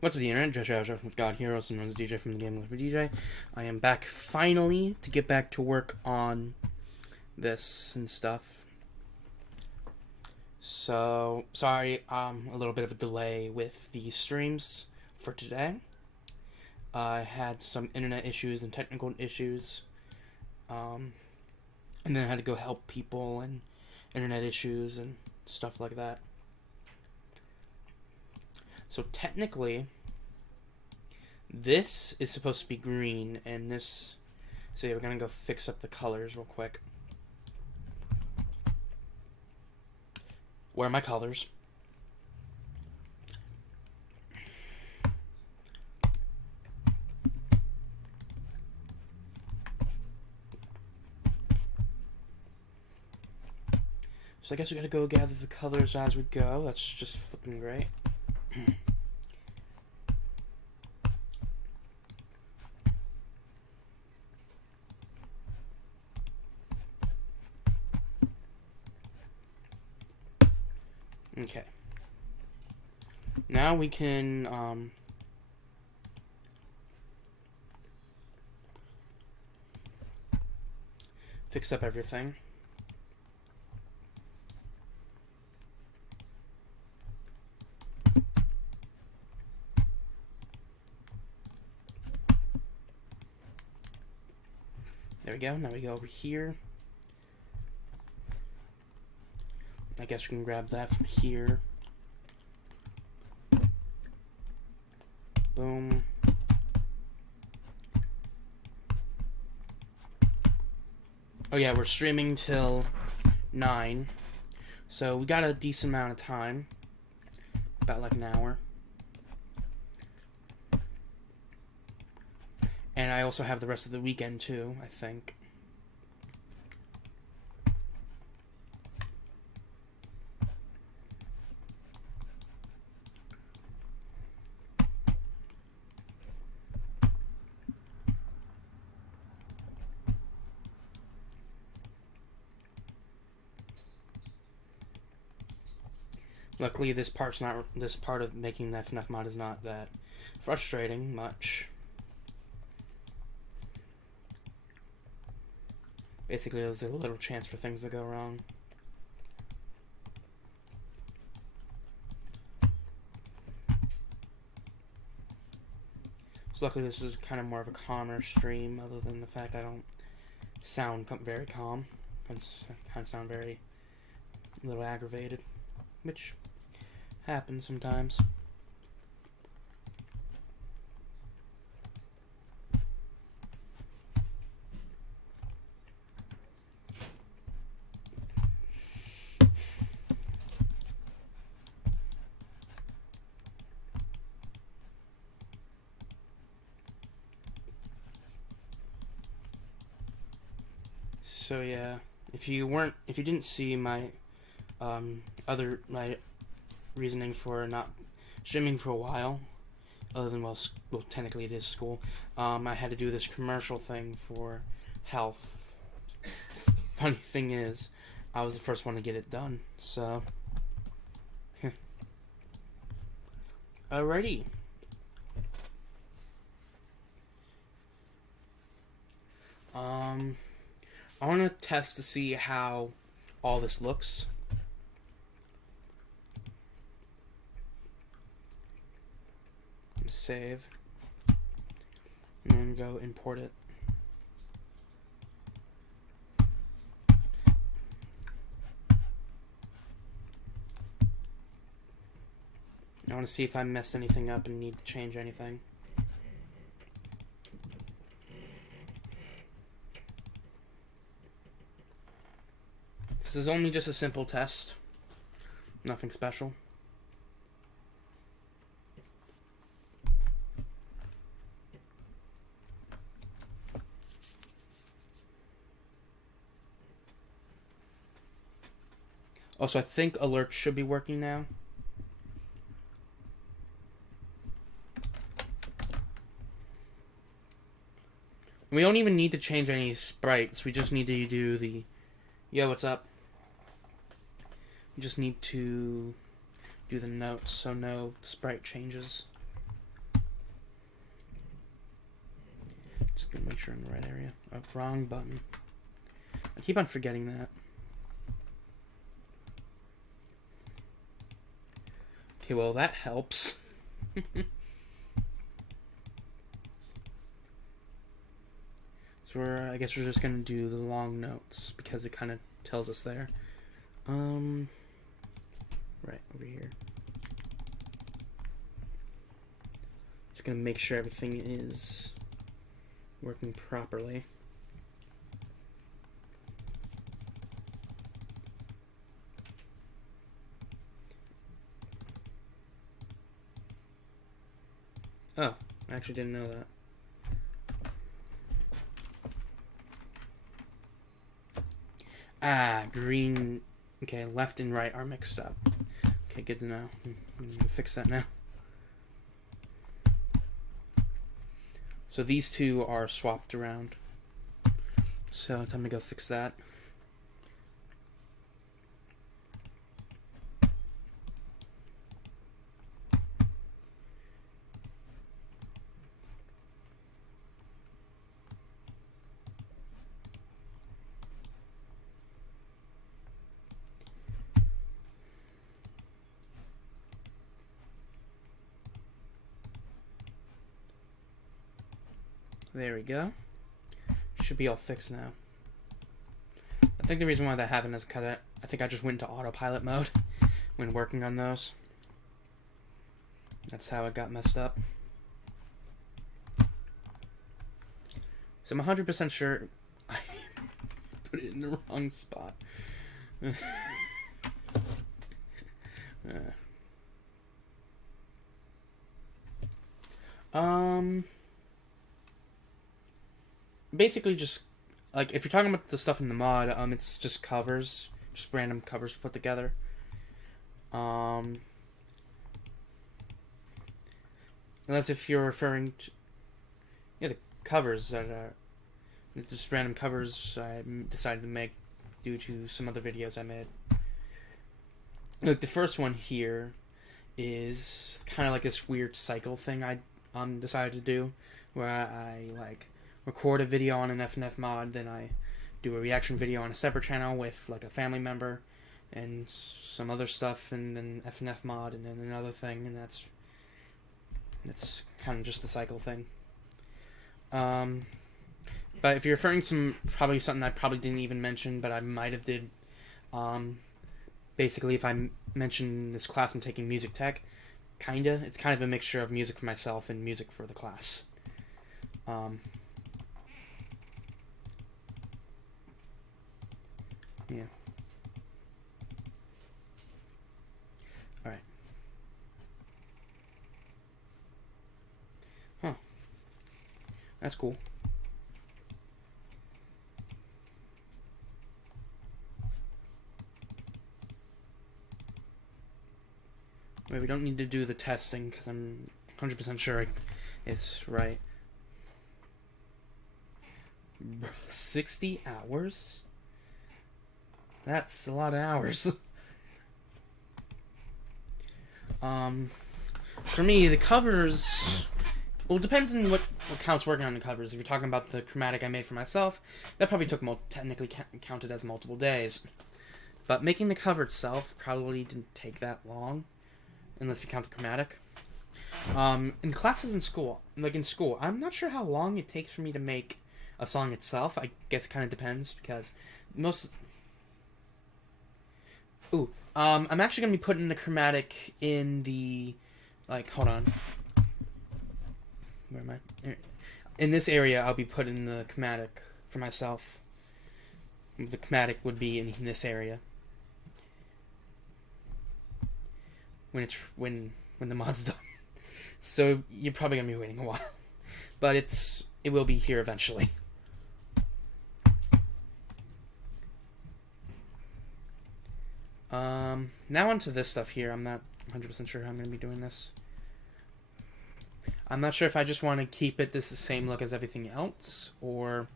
What's up, the internet? Josh with God Heroes and runs DJ from the Game Life for DJ. I am back finally to get back to work on this and stuff. So, sorry, a little bit of a delay with the streams for today. I had some internet issues and technical issues. And then I had to go help people and internet issues and stuff like that. So technically, this is supposed to be green, and this... So yeah, we're gonna go fix up the colors real quick. Where are my colors? So I guess we gotta go gather the colors as we go. That's just flipping great. Okay. Now we can fix up everything. There we go. Now we go over here. I guess we can grab that from here. Boom. Oh yeah, we're streaming till 9. So we got a decent amount of time. About like an hour. And I also have the rest of the weekend too, I think. Luckily, this part of making that FNAF mod is not that frustrating much. Basically, there's a little chance for things to go wrong. So luckily, this is kind of more of a calmer stream, other than the fact I don't sound very calm. I kind of sound very a little aggravated, which happens sometimes. So yeah, if you didn't see my my reasoning for not streaming for a while, other than well technically it is school, I had to do this commercial thing for health. Funny thing is, I was the first one to get it done, so alrighty. I want to test to see how all this looks. Save. And then go import it. I want to see if I messed anything up and need to change anything. This is only just a simple test. Nothing special. Also, I think alerts should be working now. We don't even need to change any sprites. We just need to do the... Yo, what's up? We just need to do the notes so no sprite changes. Just gonna make sure I'm in the right area. Oh, wrong button. I keep on forgetting that. Okay, well that helps. So I guess we're just gonna do the long notes because it kind of tells us there. Right over here. Just gonna make sure everything is working properly. Oh, I actually didn't know that. Ah, green. Okay, left and right are mixed up. Okay, good to know. I'm gonna fix that now. So these two are swapped around. So time to go fix that. There we go. Should be all fixed now. I think the reason why that happened is because I think I just went into autopilot mode when working on those. That's how it got messed up. So I'm 100% sure I put it in the wrong spot. Basically just, like, if you're talking about the stuff in the mod, it's just covers. Just random covers put together. Unless if you're referring to... Yeah, the covers that are... Just random covers I decided to make due to some other videos I made. Like, the first one here is kind of like this weird cycle thing I decided to do, where I like record a video on an FNF mod, then I do a reaction video on a separate channel with like a family member and some other stuff, and then FNF mod, and then another thing, and that's kind of just the cycle thing. But if you're referring to probably something I probably didn't even mention, but I might have did, basically if I mention this class I'm taking, music tech, it's kind of a mixture of music for myself and music for the class. Yeah. Alright. Huh. That's cool. Wait, we don't need to do the testing because I'm 100% sure it's right. Bro, 60 hours? That's a lot of hours. For me, the covers... Well, it depends on what counts working on the covers. If you're talking about the chromatic I made for myself, that probably took technically counted as multiple days. But making the cover itself probably didn't take that long, unless you count the chromatic. In classes in school, I'm not sure how long it takes for me to make a song itself. I guess it kind of depends, because most... Ooh, I'm actually going to be putting the chromatic in the... Like, hold on. Where am I? In this area, I'll be putting the chromatic for myself. The chromatic would be in this area. When the mod's done. So you're probably going to be waiting a while. But it will be here eventually. Now onto this stuff here. I'm not 100% sure how I'm going to be doing this. I'm not sure if I just want to keep it the same look as everything else, or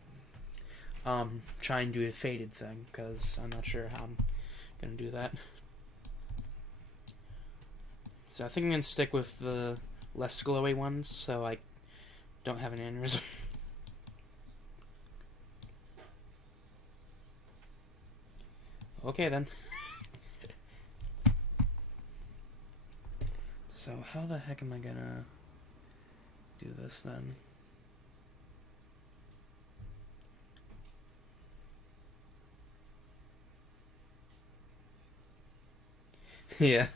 try and do a faded thing, because I'm not sure how I'm going to do that. So I think I'm going to stick with the less glowy ones, so I don't have an aneurysm. Okay then. So how the heck am I gonna do this then? Yeah.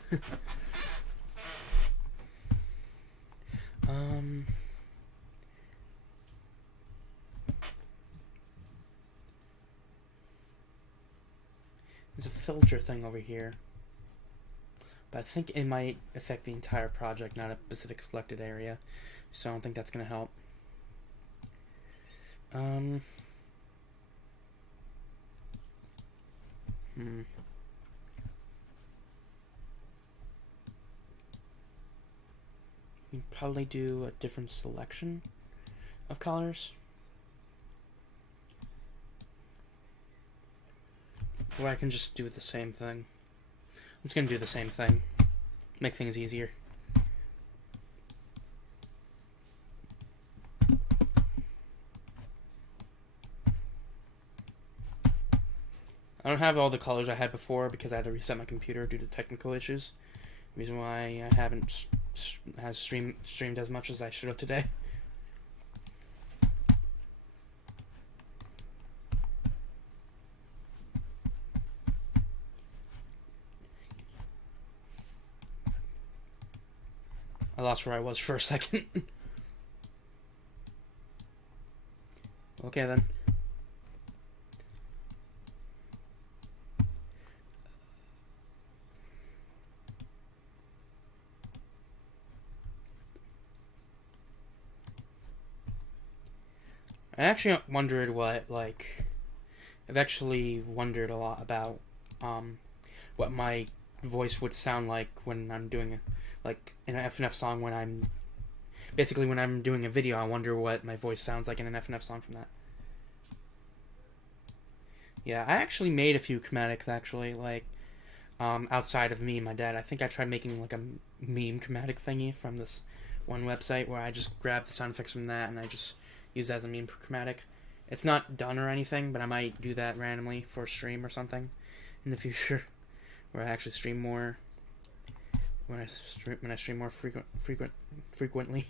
There's a filter thing over here, but I think it might affect the entire project, not a specific selected area, so I don't think that's gonna help. You can probably do a different selection of colors. Or I can just do the same thing. I'm just gonna do the same thing. Make things easier. I don't have all the colors I had before because I had to reset my computer due to technical issues. Reason why I haven't streamed as much as I should have today. I lost where I was for a second. Okay then. I actually wondered I've actually wondered a lot about what my voice would sound like when I'm doing an FNF song. When I'm doing a video, I wonder what my voice sounds like in an FNF song from that. Yeah, I actually made a few chromatics actually, outside of me and my dad. I think I tried making like a meme chromatic thingy from this one website where I just grabbed the sound effects from that and I just use that as a meme chromatic. It's not done or anything, but I might do that randomly for a stream or something in the future, where I actually stream more. When I stream more frequently.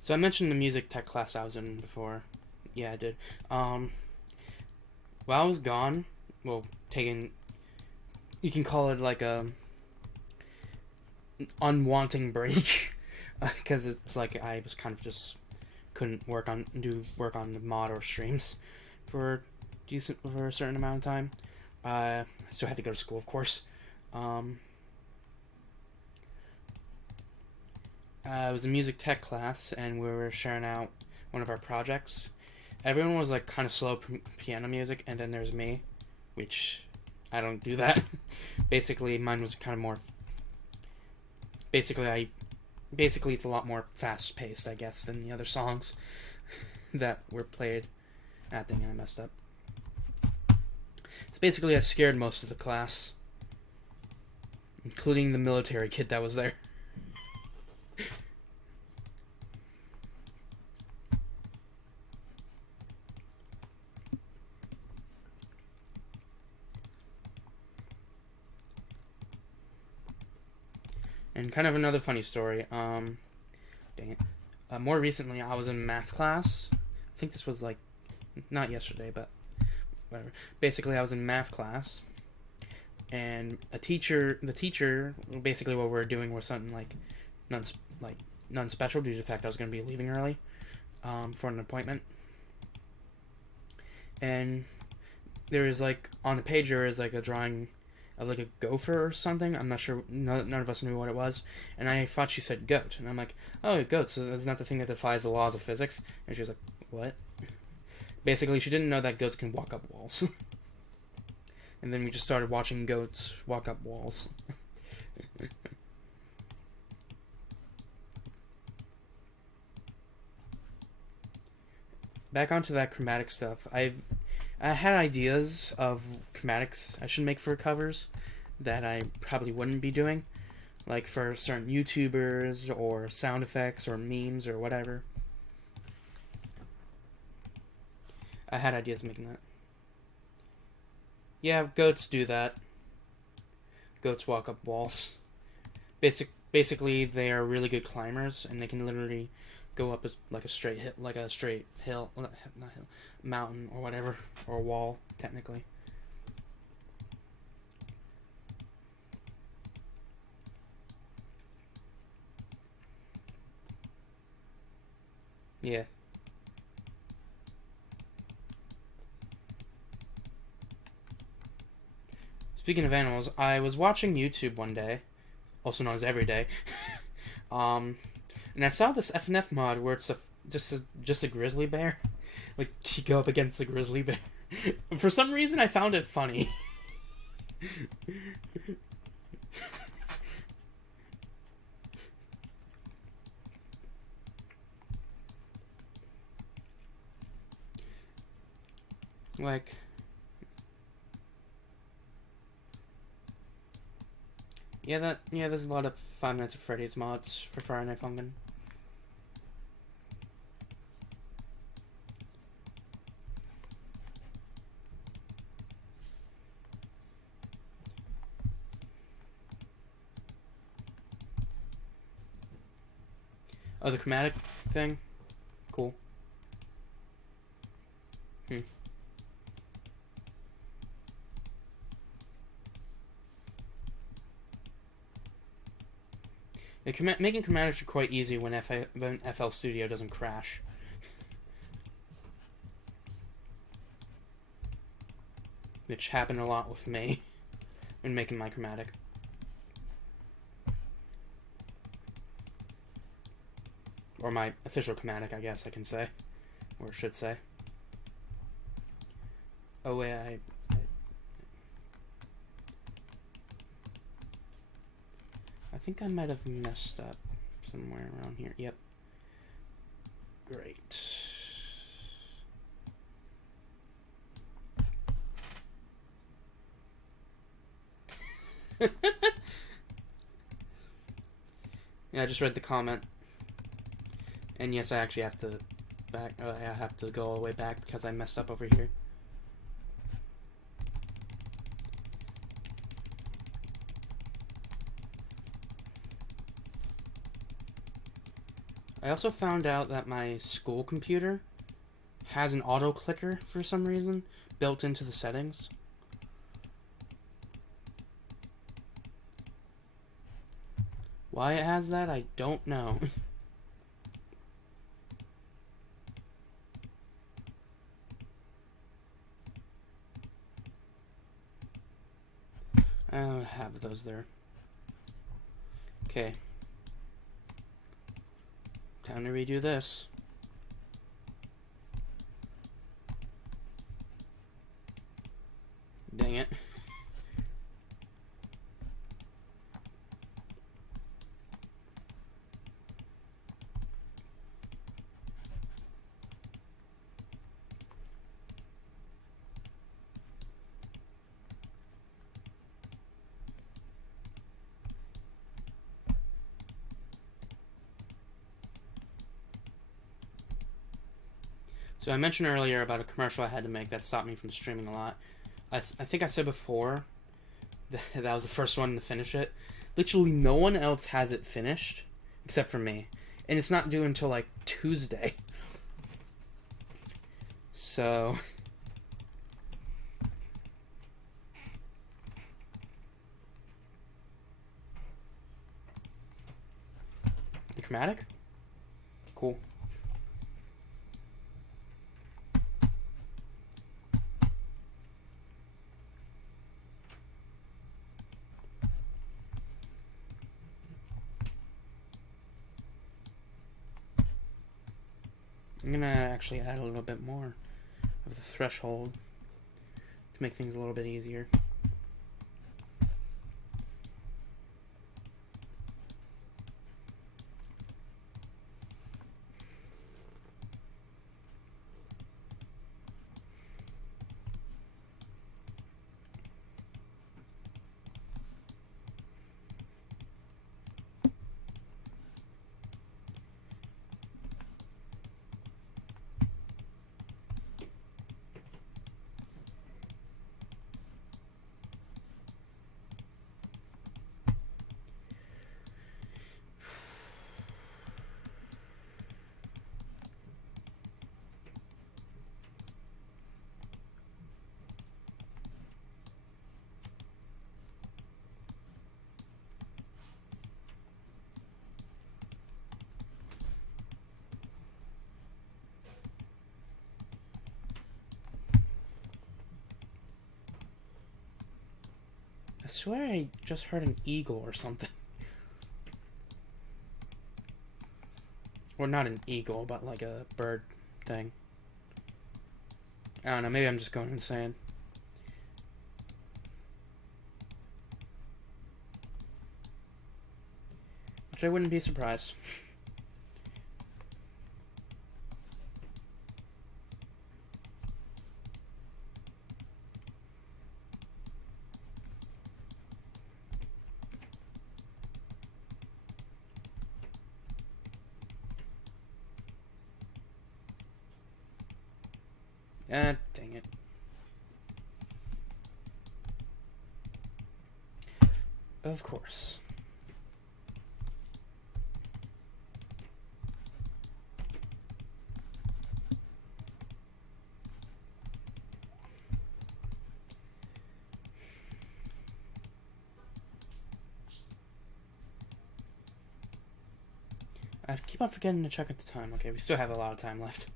So I mentioned the music tech class I was in before. Yeah, I did. While I was gone, well, taking, you can call it like a unwanting break, because it's like I was kind of just couldn't do work on the mod or streams for a certain amount of time. I still had to go to school, of course. It was a music tech class, and we were sharing out one of our projects. Everyone was like kind of slow piano music, and then there's me, which I don't do that. Basically, mine was kind of more. Basically, it's a lot more fast paced, I guess, than the other songs that were played. Dang it, I messed up. So basically, I scared most of the class, including the military kid that was there. And kind of another funny story. Dang it. More recently, I was in math class. I think this was like, not yesterday, but whatever. Basically, I was in math class, and the teacher, basically what we were doing was something like none special due to the fact I was going to be leaving early for an appointment. And there is like on the page there is like a drawing of like a gopher or something. I'm not sure. None of us knew what it was, and I thought she said goat, and I'm like, oh, goat. So that's not the thing that defies the laws of physics. And she was like, what? Basically, she didn't know that goats can walk up walls. And then we just started watching goats walk up walls. Back onto that chromatic stuff. I had ideas of chromatics I should make for covers that I probably wouldn't be doing, like for certain YouTubers or sound effects or memes or whatever. I had ideas of making that. Yeah, goats do that. Goats walk up walls. Basically, they are really good climbers, and they can literally go up like a straight hill, not hill, mountain or whatever, or wall technically. Yeah. Speaking of animals, I was watching YouTube one day, also known as Every Day, and I saw this FNF mod where it's just a grizzly bear. Like, you go up against a grizzly bear. For some reason, I found it funny. Like, there's a lot of Five Nights at Freddy's mods for Friday Night Funkin'. Oh, the chromatic thing? Cool. Making chromatics are quite easy when FL Studio doesn't crash. Which happened a lot with me when making my chromatic. Or my official chromatic, I guess I can say. Or should say. Oh wait, I think I might have messed up somewhere around here. Yep. Great. Yeah, I just read the comment. And yes, I actually have to I have to go all the way back because I messed up over here. I also found out that my school computer has an auto clicker for some reason built into the settings. Why it has that, I don't know. I don't have those there. Okay. Time to redo this. Dang it. So I mentioned earlier about a commercial I had to make that stopped me from streaming a lot. I think I said before that was the first one to finish it. Literally no one else has it finished except for me. And it's not due until like Tuesday. So the chromatic? Cool. I'm gonna actually add a little bit more of the threshold to make things a little bit easier. I swear I just heard an eagle or something. Or not an eagle, but like a bird thing. I don't know, maybe I'm just going insane. Which I wouldn't be surprised. Dang it. Of course. I keep on forgetting to check at the time. Okay, we still have a lot of time left.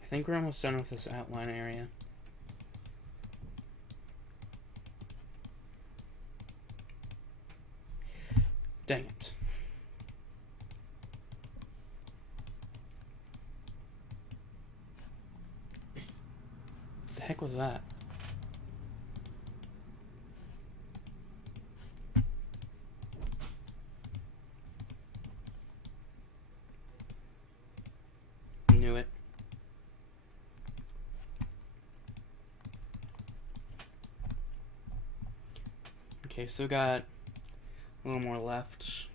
I think we're almost done with this outline area. Dang it. The heck was that? Knew it. Okay, still got a little more left.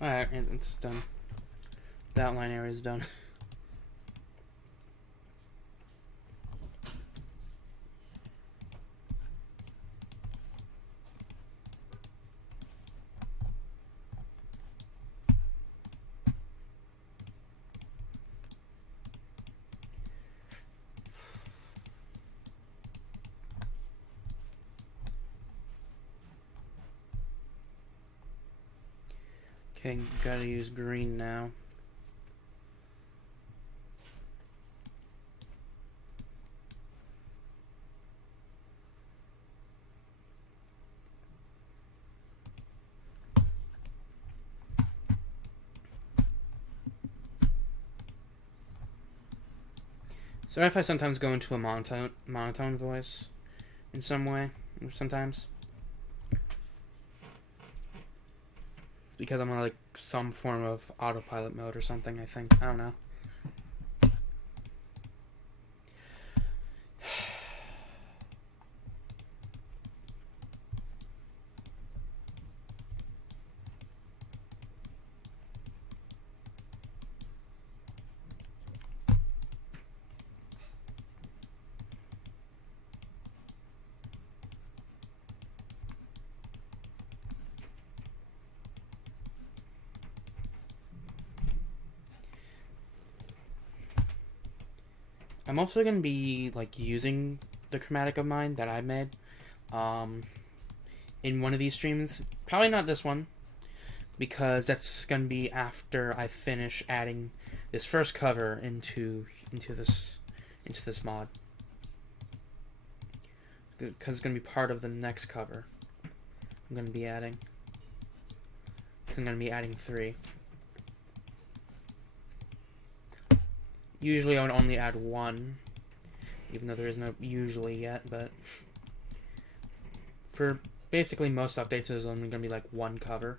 Alright, it's done. The outline area is done. Okay, gotta use green now. Sorry if I sometimes go into a monotone voice in some way, sometimes. because I'm on like some form of autopilot mode or something, I think. I don't know. I'm also going to be like using the chromatic of mine that I made in one of these streams. Probably not this one, because that's going to be after I finish adding this first cover into this mod, because it's going to be part of the next cover I'm going to be adding. So I'm going to be adding 3. Usually I would only add 1, even though there is no usually yet, but for basically most updates there's only going to be like 1 cover.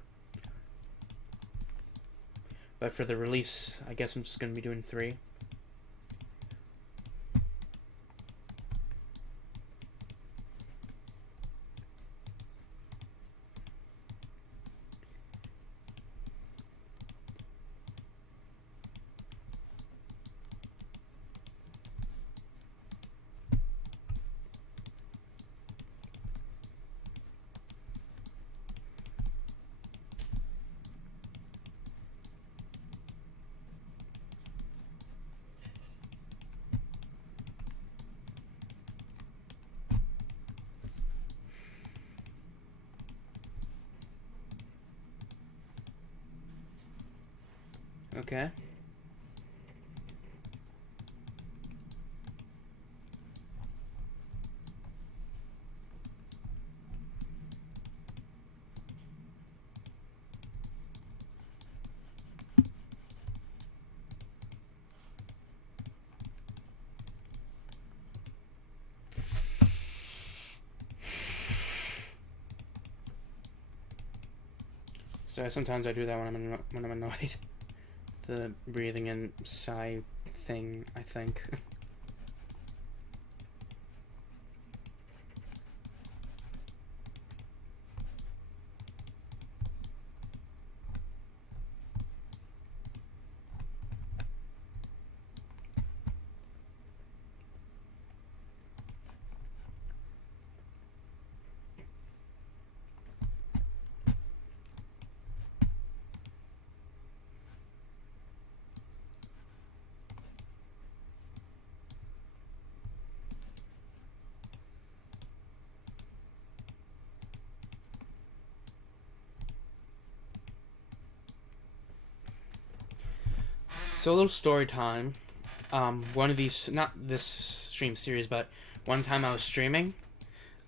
But for the release, I guess I'm just going to be doing 3. Okay. So sometimes I do that when I'm annoyed. The breathing and sigh thing, I think. So a little story time. One of these, not this stream series, but one time I was streaming,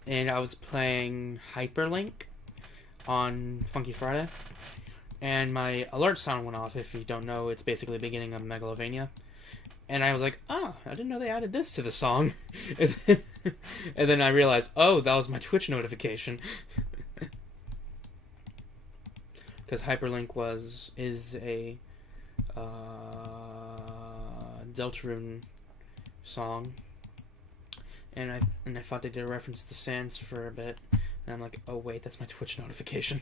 and I was playing Hyperlink on Funky Friday, and my alert sound went off. If you don't know, it's basically the beginning of Megalovania. And I was like, oh, I didn't know they added this to the song. And then I realized, oh, that was my Twitch notification. Because Hyperlink is a Deltarune song, and I thought they did a reference to Sans for a bit, and I'm like, oh wait, that's my Twitch notification.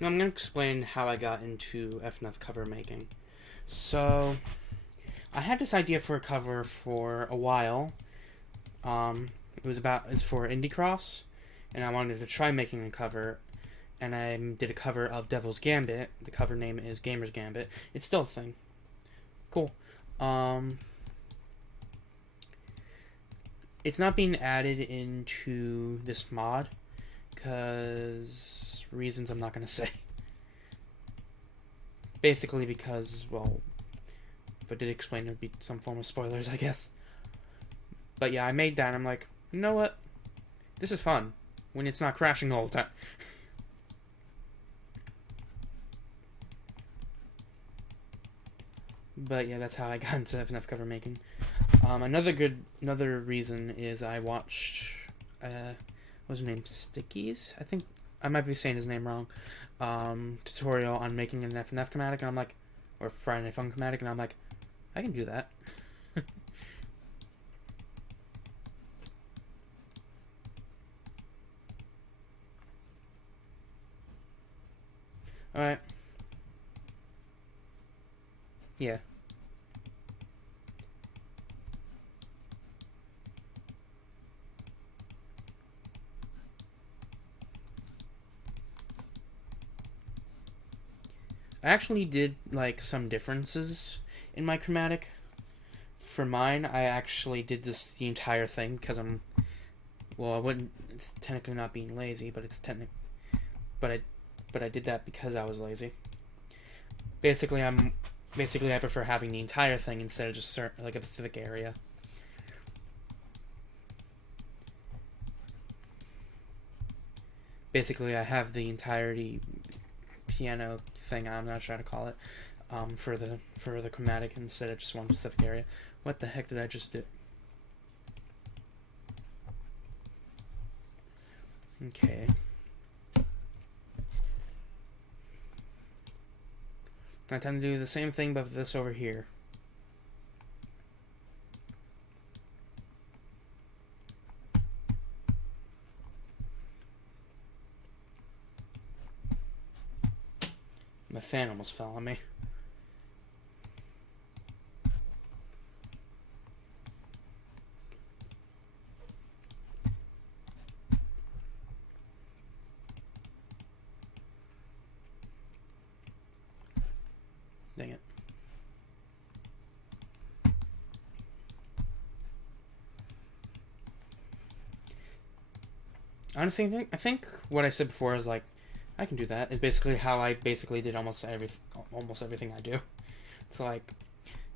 Now I'm going to explain how I got into FNF cover making. So, I had this idea for a cover for a while. It's for Indie Cross, and I wanted to try making a cover, and I did a cover of Devil's Gambit. The cover name is Gamer's Gambit. It's still a thing. Cool. It's not being added into this mod, because reasons I'm not going to say. Basically because, well, if I did explain, it would be some form of spoilers, I guess. But yeah, I made that, and I'm like, you know what? This is fun, when it's not crashing the whole time. But yeah, that's how I got into FNF cover making. Another reason is I watched, what was his name? Stickies? I think I might be saying his name wrong. Tutorial on making an FNF schematic, and I'm like, or Friday Night Fun schematic, and I'm like, I can do that. Alright. Yeah. I actually did, like, some differences in my chromatic. For mine, I actually did the entire thing, because it's technically not being lazy, but but I did that because I was lazy. Basically, I prefer having the entire thing instead of just a specific area. Basically, I have the entirety piano thing, I'm not sure how to call it, for the chromatic instead of just one specific area. What the heck did I just do? Okay. Now time to do the same thing, but this over here. My fan almost fell on me. Dang it. Honestly, I think what I said before is like, I can do that. It's basically how I basically did almost everything I do. It's like,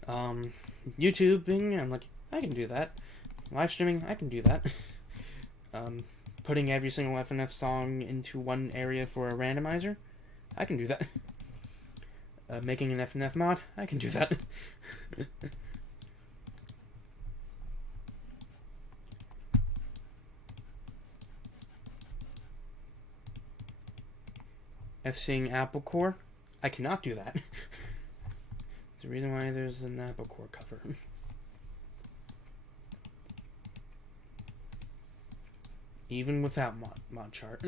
YouTubing, I'm like, I can do that. Live streaming, I can do that. Putting every single FNF song into one area for a randomizer, I can do that. Making an FNF mod, I can do that. FCing Apple Core, I cannot do that. There's a reason why there's an Apple Core cover. Even without mod chart.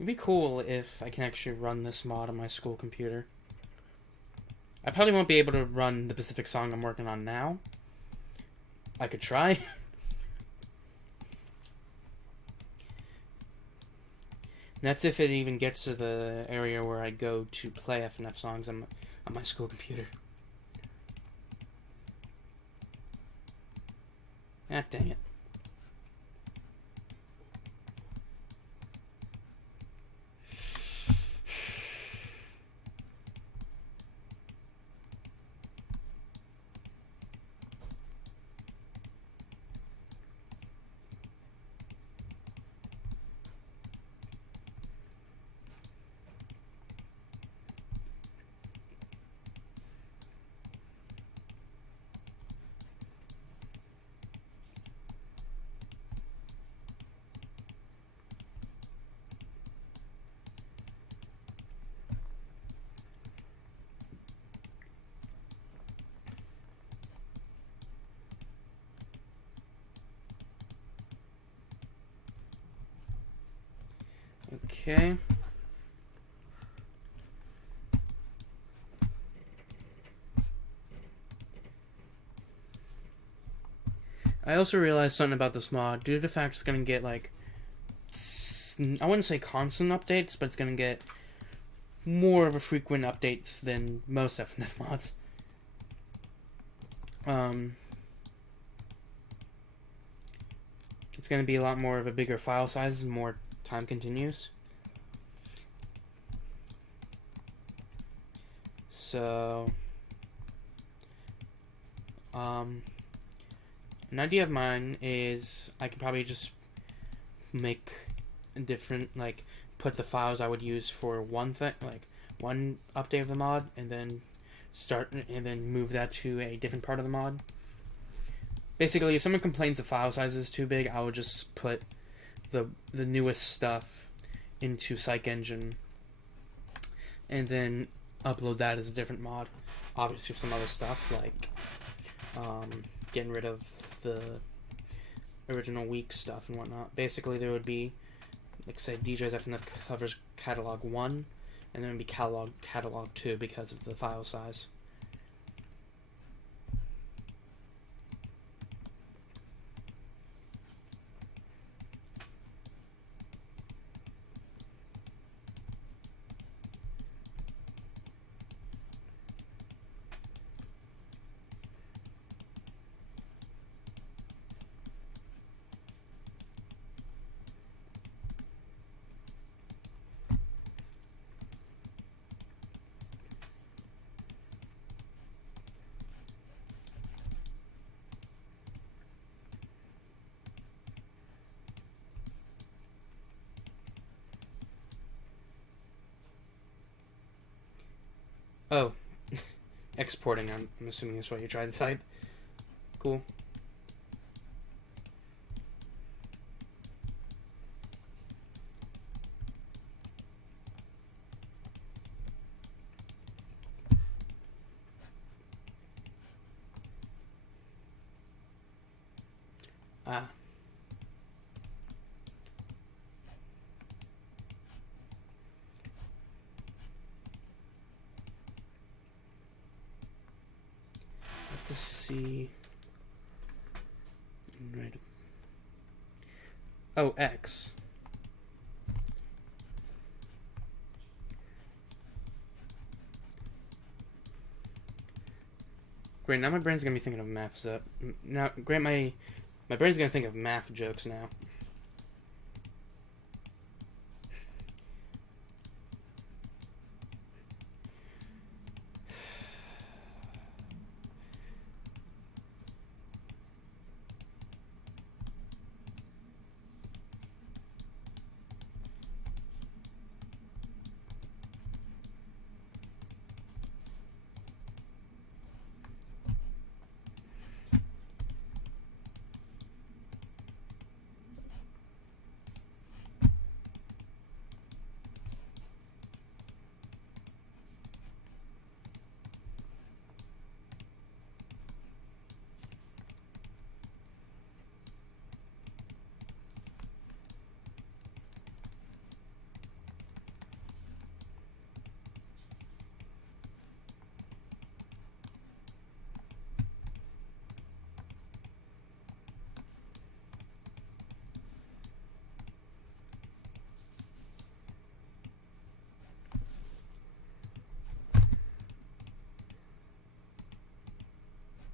It'd be cool if I can actually run this mod on my school computer. I probably won't be able to run the specific song I'm working on now. I could try. That's if it even gets to the area where I go to play FNF songs. I'm on my school computer. Ah, dang it. Okay. I also realized something about this mod. Due to the fact it's going to get, like, I wouldn't say constant updates, but it's going to get more of a frequent updates than most FNF mods. It's going to be a lot more of a bigger file size and more time continues. So, an idea of mine is I can probably just make a different, like, put the files I would use for one thing, like one update of the mod, and then move that to a different part of the mod. Basically, if someone complains the file size is too big, I would just put the newest stuff into PsychEngine and then upload that as a different mod. Obviously, some other stuff like getting rid of the original weak stuff and whatnot. Basically, there would be, like, say, DJ's FNF covers catalog 1, and then it would be catalog 2 because of the file size. Oh, exporting, I'm assuming is what you tried to type. Cool. Ah. Let's see. Right. Oh, X. Great, now my brain's gonna be thinking of math. Now, great, my brain's gonna think of math jokes now.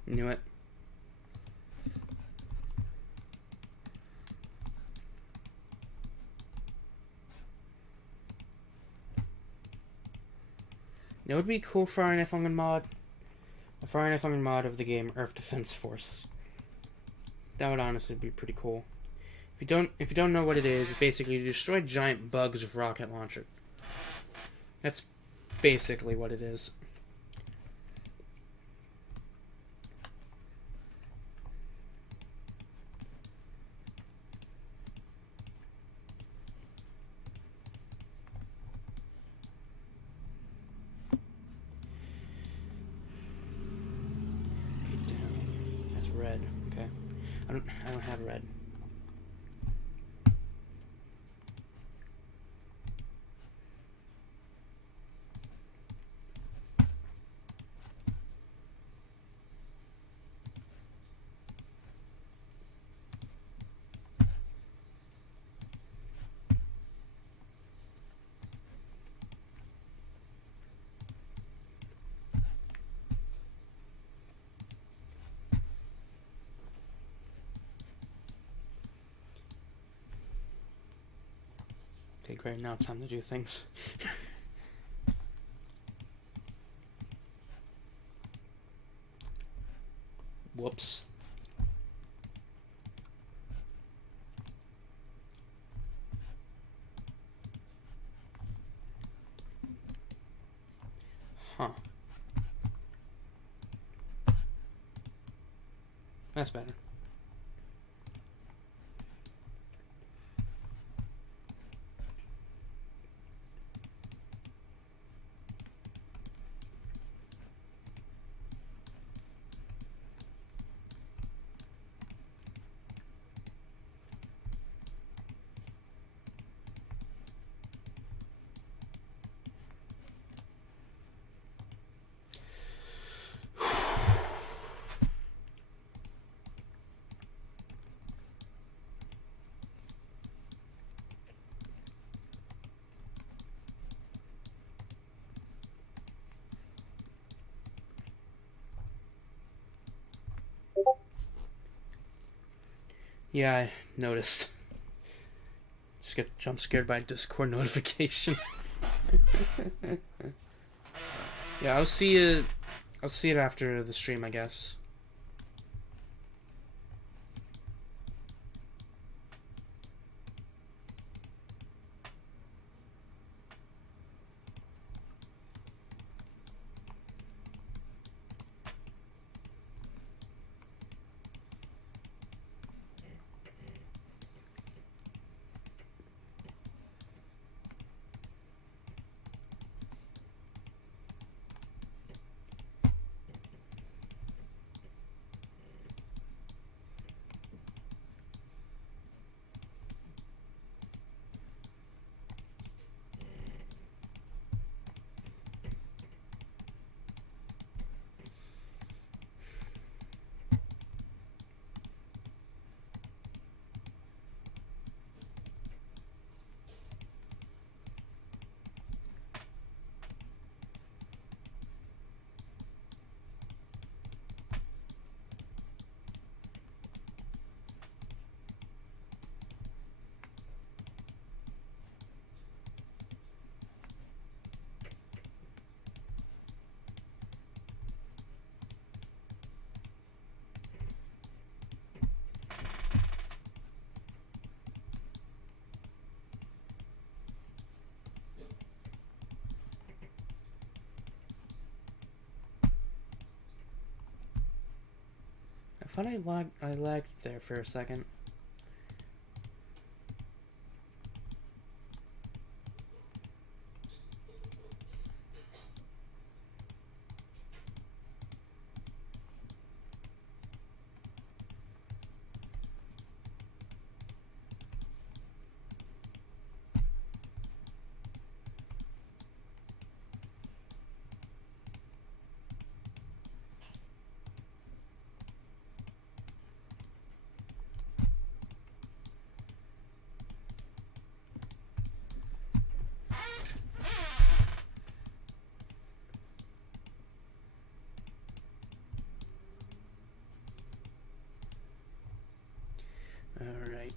Knew it. It would be cool for an Fungan mod. A Fire Fungan mod of the game Earth Defense Force. That would honestly be pretty cool. If you don't know what it is, basically you destroy giant bugs with rocket launcher. That's basically what it is. That's red. Okay. I don't have red. Okay, great. Now time to do things. Whoops. Huh. That's better. Yeah, I noticed. Just get jump scared by a Discord notification. Yeah, I'll see it. I'll see it after the stream, I guess. I thought I lagged there for a second. All right.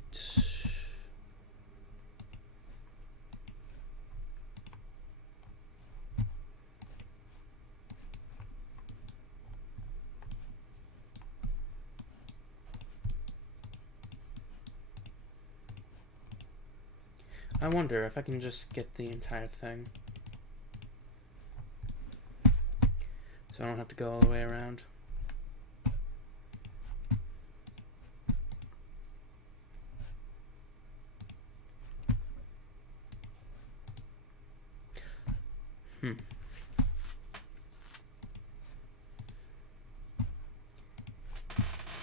I wonder if I can just get the entire thing. So I don't have to go all the way around.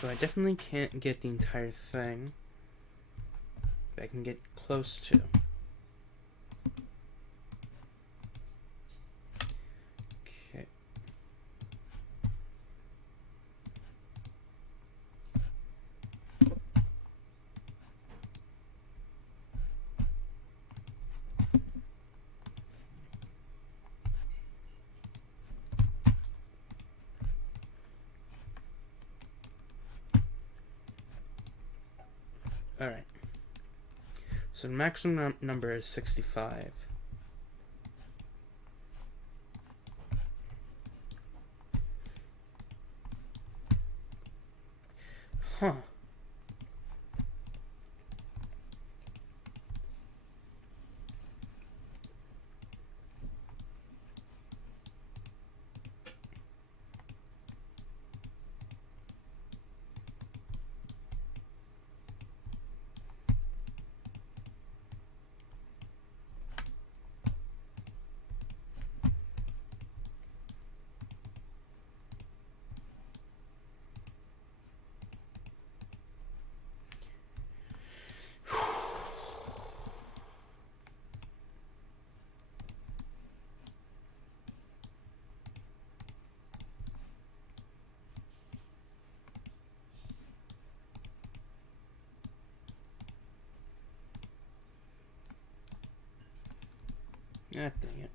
So I definitely can't get the entire thing, but I can get close to. Okay. Alright. So the maximum number is 65. Huh. Ah, dang it.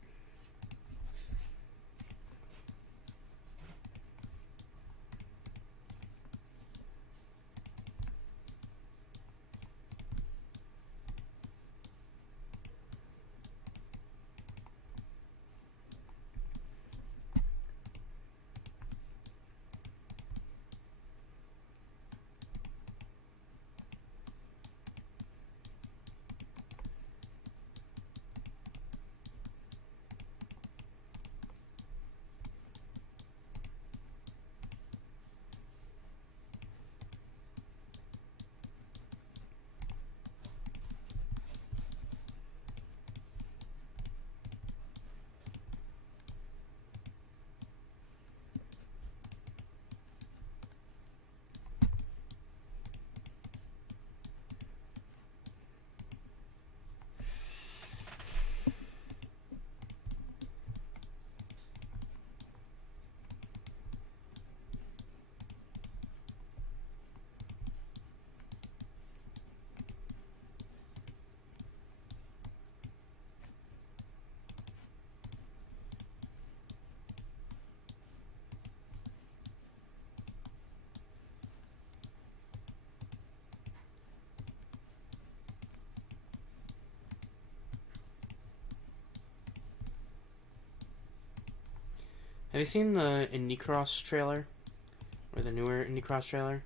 Have you seen the Indie Cross trailer? Or the newer Indie Cross trailer?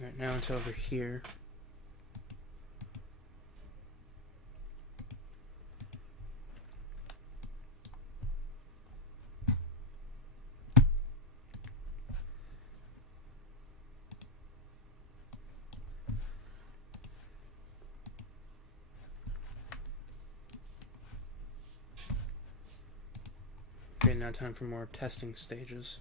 Alright, now it's over here. Okay, now time for more testing stages.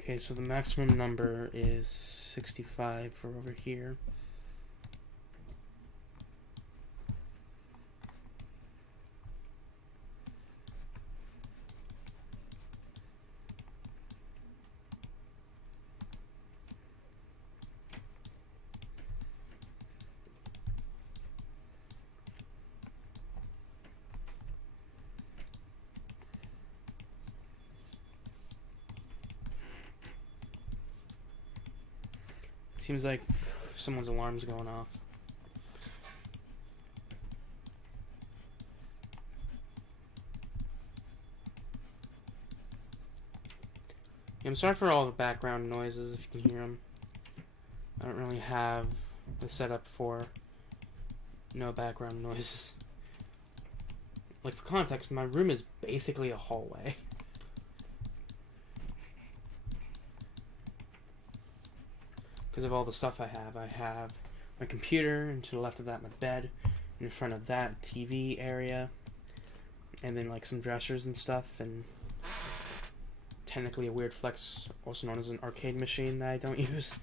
Okay, so the maximum number is 65 for over here. Seems like someone's alarm's going off. I'm sorry for all the background noises if you can hear them. I don't really have the setup for no background noises. Like, for context, my room is basically a hallway. Because of all the stuff I have my computer, and to the left of that my bed, and in front of that TV area, and then like some dressers and stuff, and technically a weird flex, also known as an arcade machine that I don't use.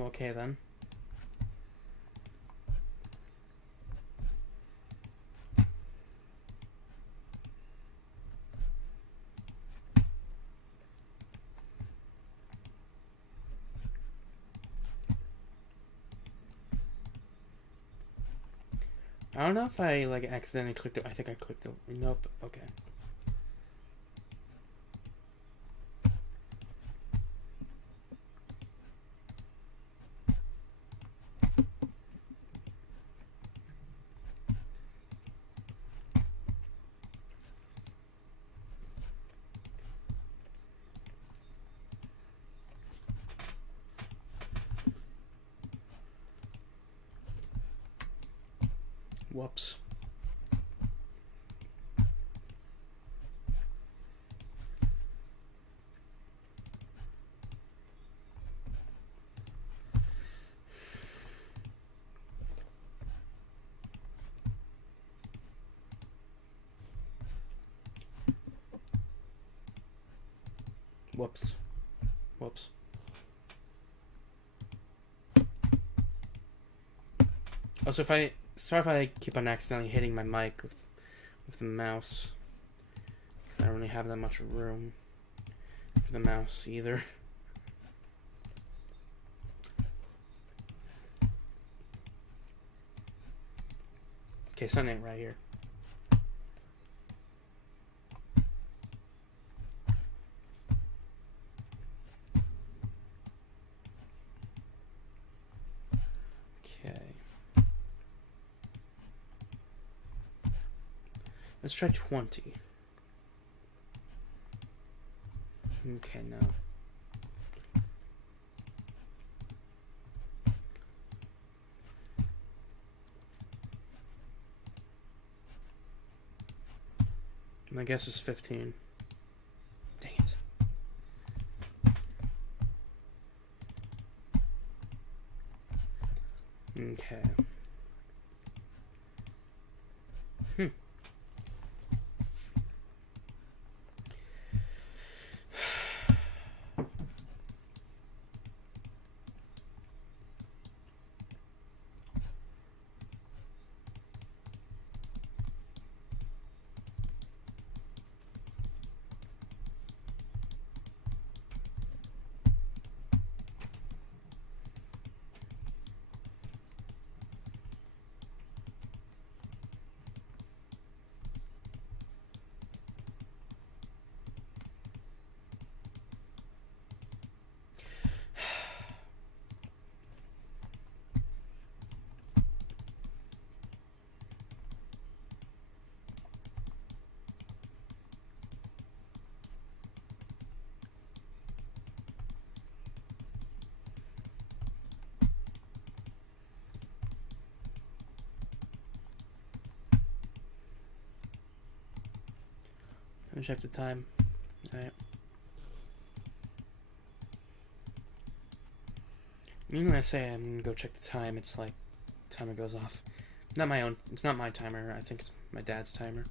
Okay then. I don't know if I like accidentally clicked it. I think I clicked it. Nope. Okay. Whoops. Whoops. Whoops. Also, sorry if I keep on accidentally hitting my mic with the mouse, because I don't really have that much room for the mouse either. Okay, something ain't right here. Let's try 20. Okay, no. My guess is 15. Dang it. Okay. Let me check the time. Alright. When I say I'm gonna go check the time, it's like timer goes off. Not my own. It's not my timer. I think it's my dad's timer.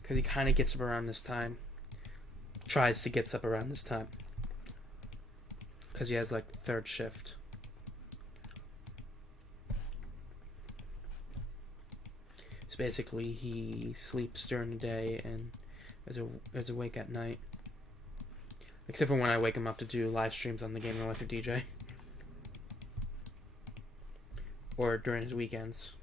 Because he kind of gets up around this time. Tries to get up around this time. Because he has like third shift. So basically he sleeps during the day and is awake at night. Except for when I wake him up to do live streams on the Game of Life of DJ. Or during his weekends.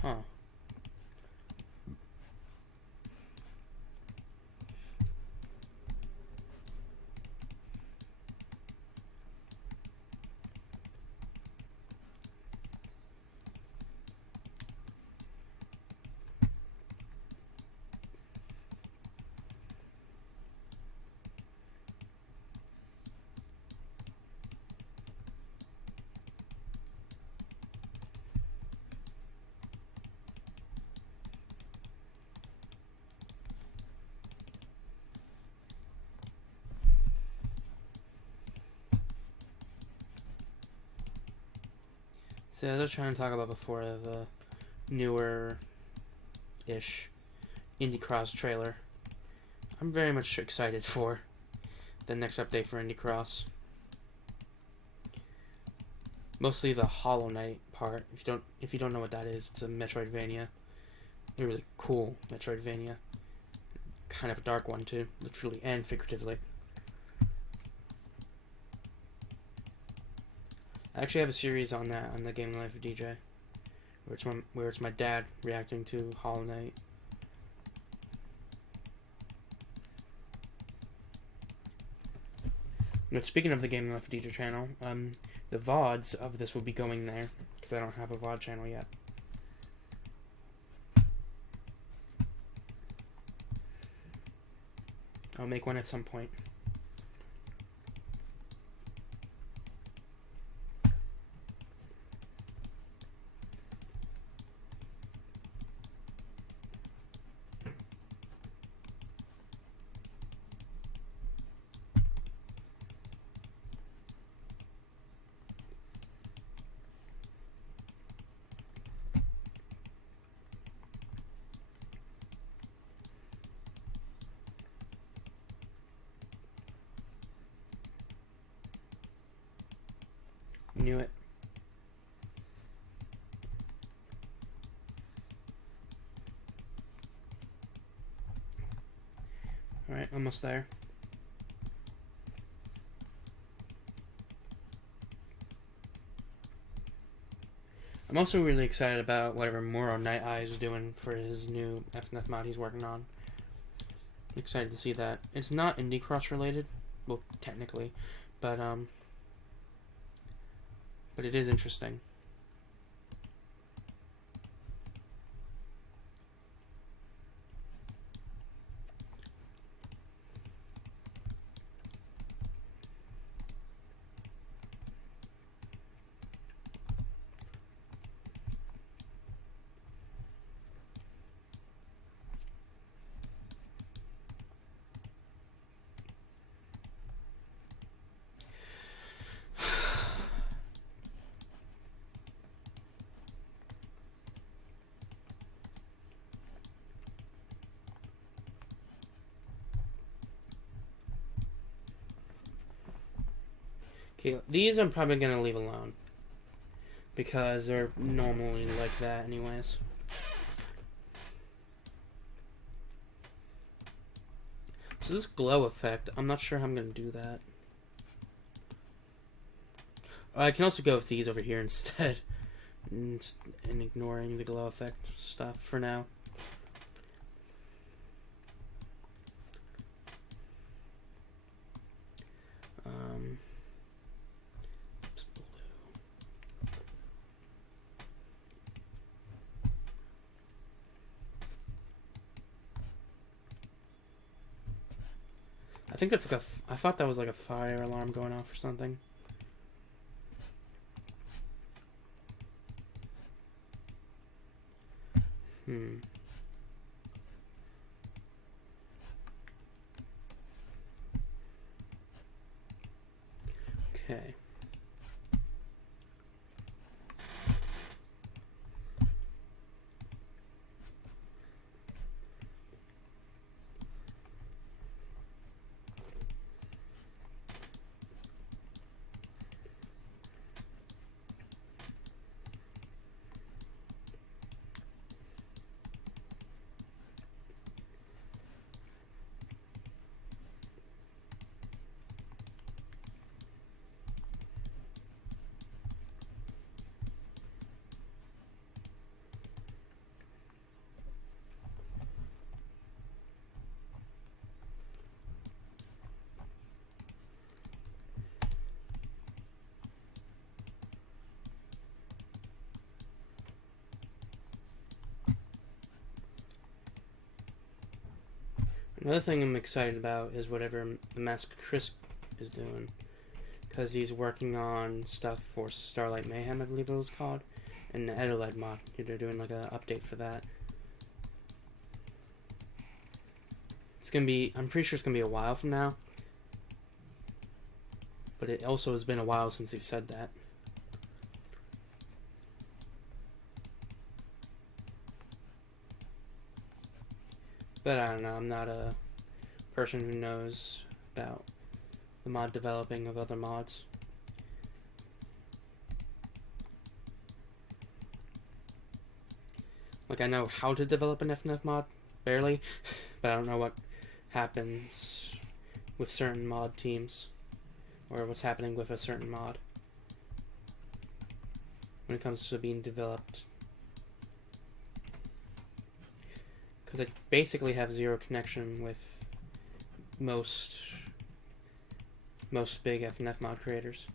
Huh. So as I was trying to talk about before, the newer-ish Indie Cross trailer. I'm very much excited for the next update for Indie Cross. Mostly the Hollow Knight part. If you don't know what that is, it's a Metroidvania. A really cool Metroidvania. Kind of a dark one too, literally and figuratively. I actually have a series on that on the Game of Life of DJ, where it's my dad reacting to Hollow Knight. But speaking of the Game of Life of DJ channel, the VODs of this will be going there because I don't have a VOD channel yet. I'll make one at some point. Knew it. Alright, almost there. I'm also really excited about whatever Moro Night Eyes is doing for his new FNF mod he's working on. Excited to see that. It's not Indie Cross related, well, technically, but it is interesting. Okay, these I'm probably gonna leave alone because they're normally like that anyways. So this glow effect, I'm not sure how I'm gonna do that. I can also go with these over here instead, and ignoring the glow effect stuff for now. I think that's like I thought that was like a fire alarm going off or something. Okay. Another thing I'm excited about is whatever the Master Crisp is doing, because he's working on stuff for Starlight Mayhem, I believe it was called, and the Edoled mod. They're doing like an update for that. It's gonna be, I'm pretty sure it's gonna be a while from now, but it also has been a while since he said that. But I don't know, I'm not a person who knows about the mod developing of other mods. Like, I know how to develop an FNF mod, barely, but I don't know what happens with certain mod teams, or what's happening with a certain mod when it comes to being developed. Because I basically have zero connection with most big FNF mod creators.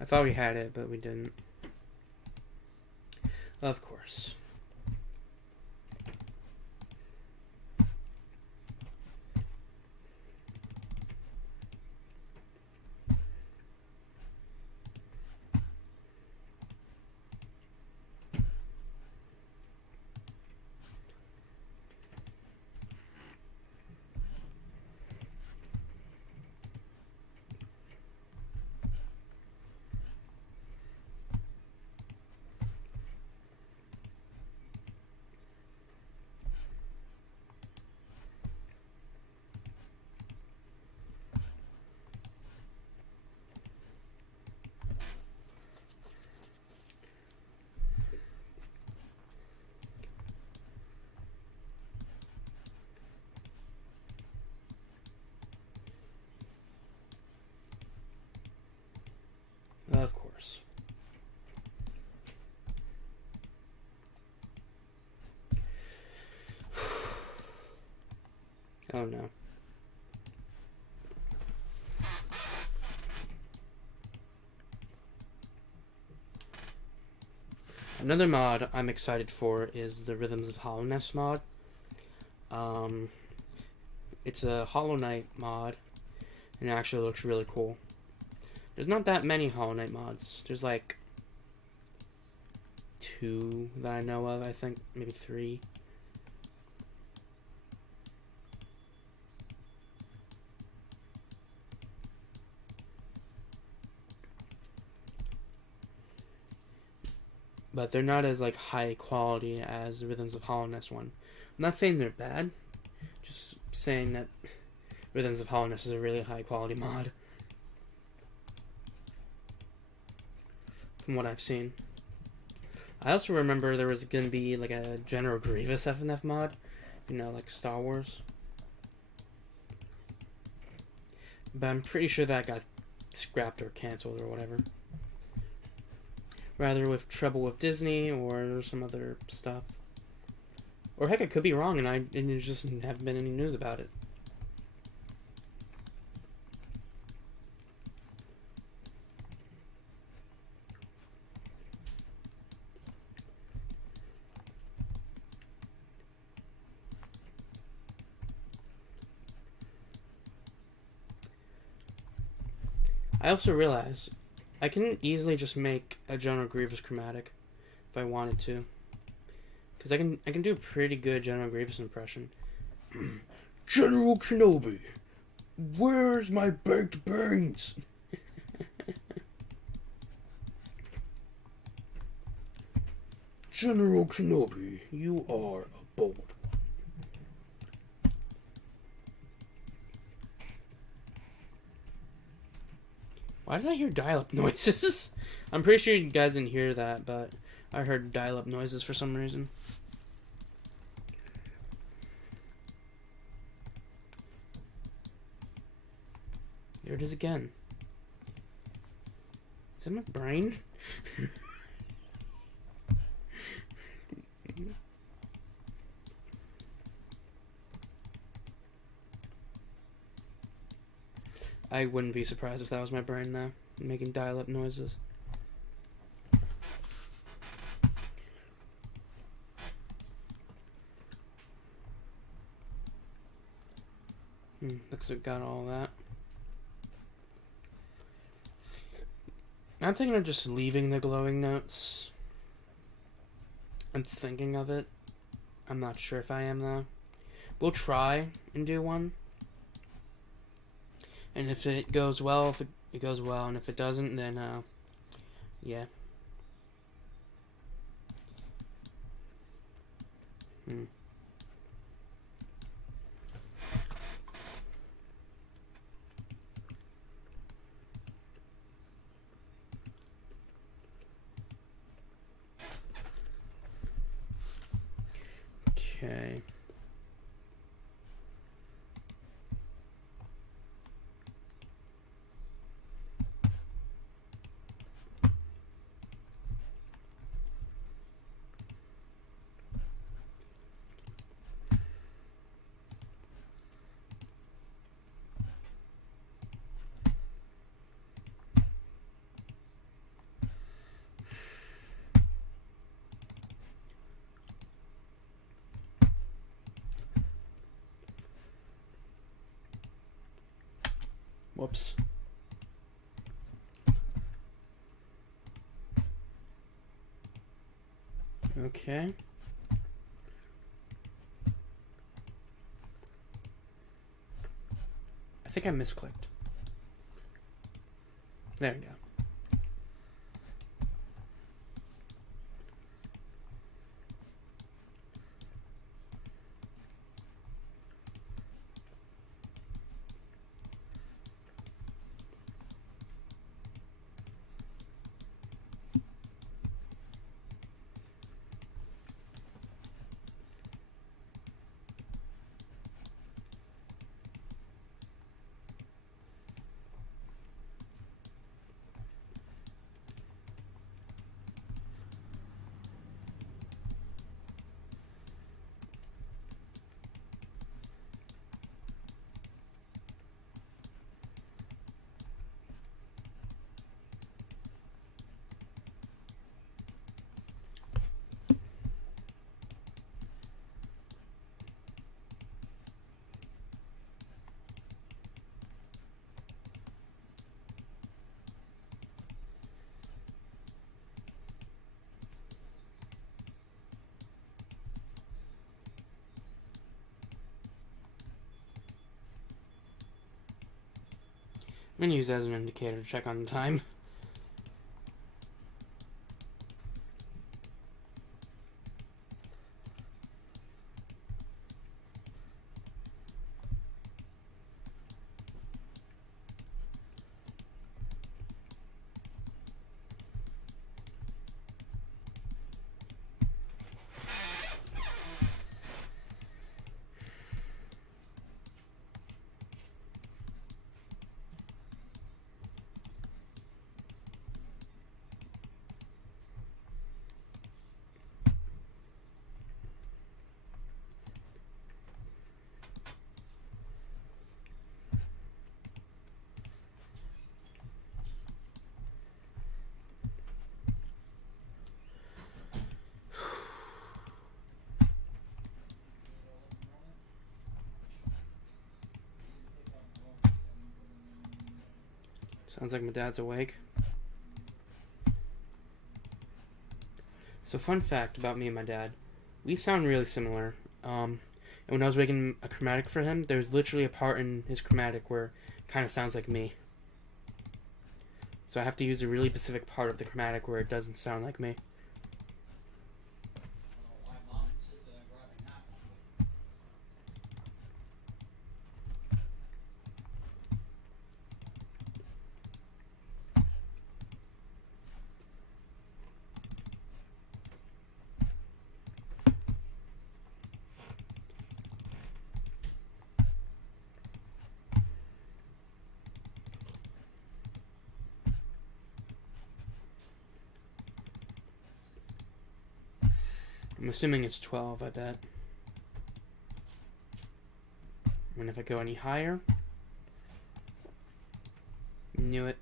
I thought we had it, but we didn't. Of course. Oh no. Another mod I'm excited for is the Rhythms of Hollowness mod. It's a Hollow Knight mod, and it actually looks really cool. There's not that many Hollow Knight mods. There's like 2 that I know of, I think. Maybe 3. But they're not as like high quality as the Rhythms of Hollowness one. I'm not saying they're bad, just saying that Rhythms of Hollowness is a really high quality mod. From what I've seen. I also remember there was going to be like a General Grievous FNF mod, you know, like Star Wars. But I'm pretty sure that got scrapped or canceled or whatever. Rather with trouble with Disney or some other stuff. Or heck, I could be wrong and there just haven't been any news about it. I also realized I can easily just make a General Grievous chromatic if I wanted to, because I can do a pretty good General Grievous impression. General Kenobi, where's my baked beans? General Kenobi, you are a bold one. Why did I hear dial-up noises? I'm pretty sure you guys didn't hear that, but I heard dial-up noises for some reason. There it is again. Is that my brain? I wouldn't be surprised if that was my brain now, making dial-up noises. Looks like I got all that. I'm thinking of just leaving the glowing notes. I'm thinking of it. I'm not sure if I am, though. We'll try and do one. And if it goes well, if it goes well, and if it doesn't, then, yeah. Okay. Whoops. Okay. I think I misclicked. There we go. I'm going to use that as an indicator to check on the time. Sounds like my dad's awake. So fun fact about me and my dad. We sound really similar. And when I was making a chromatic for him, there's literally a part in his chromatic where it kind of sounds like me. So I have to use a really specific part of the chromatic where it doesn't sound like me. I'm assuming it's 12, I bet. And if I go any higher... Knew it.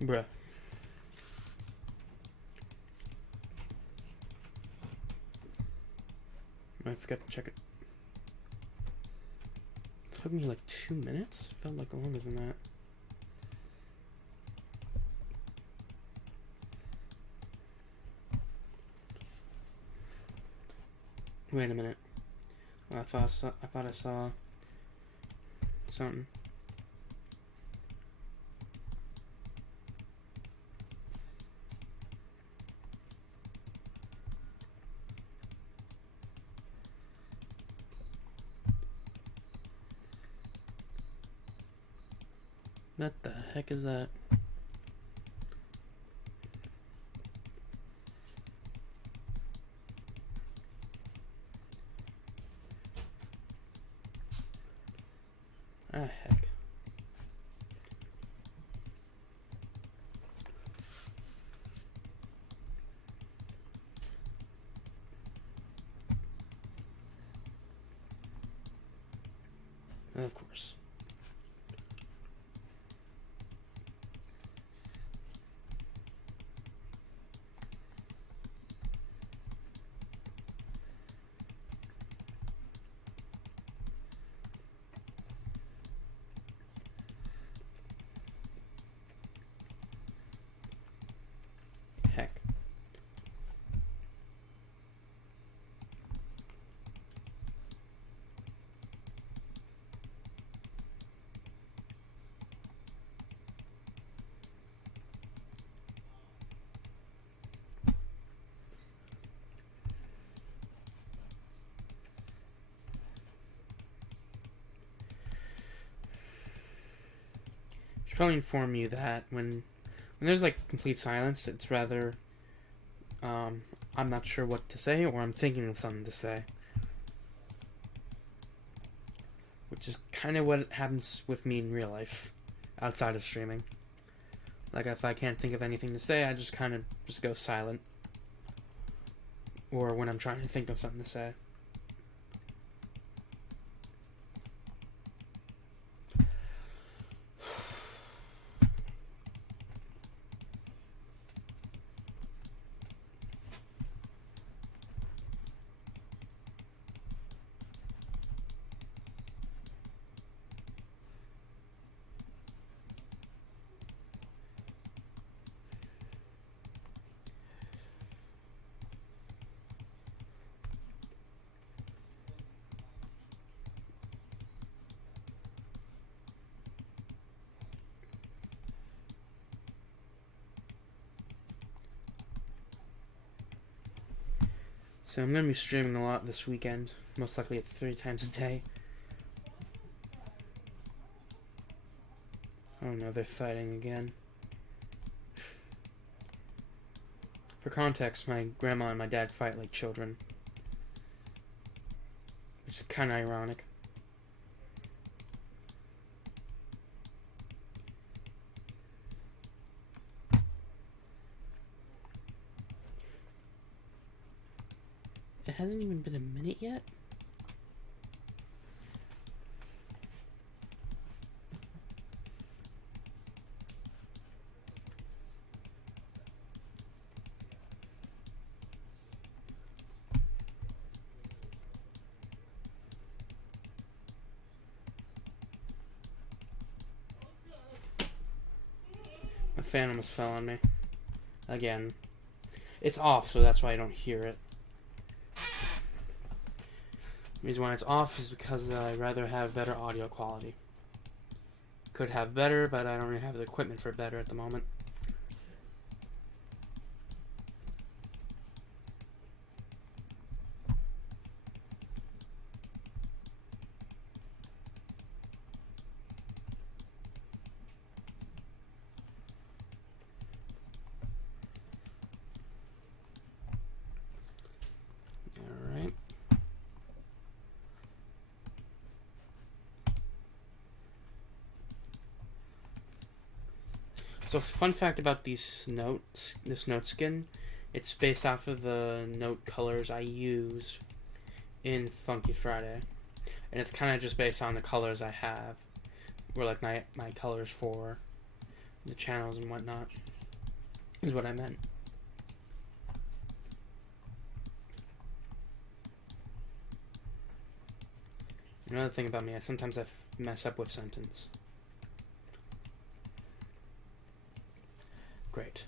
Bruh. I forgot to check it. It took me like 2 minutes? Felt like longer than that. Wait a minute. I thought I saw something. What the heck is that? Ah, heck. Of course. Heck. Should probably inform you that when there's like complete silence, it's rather I'm not sure what to say, or I'm thinking of something to say. Which is kind of what happens with me in real life, outside of streaming. Like, if I can't think of anything to say, I just kind of just go silent. Or when I'm trying to think of something to say. So I'm going to be streaming a lot this weekend, most likely 3 times a day. Oh no, they're fighting again. For context, my grandma and my dad fight like children, which is kind of ironic. It hasn't even been a minute yet? A fan almost fell on me. Again. It's off, so that's why I don't hear it. The reason why it's off is because I'd rather have better audio quality. Could have better, but I don't really have the equipment for better at the moment. Alright. So, fun fact about this note skin, it's based off of the note colors I use in Funky Friday, and it's kind of just based on the colors I have, or like my colors for the channels and whatnot, is what I meant. Another thing about me, sometimes I mess up with sentence. Great.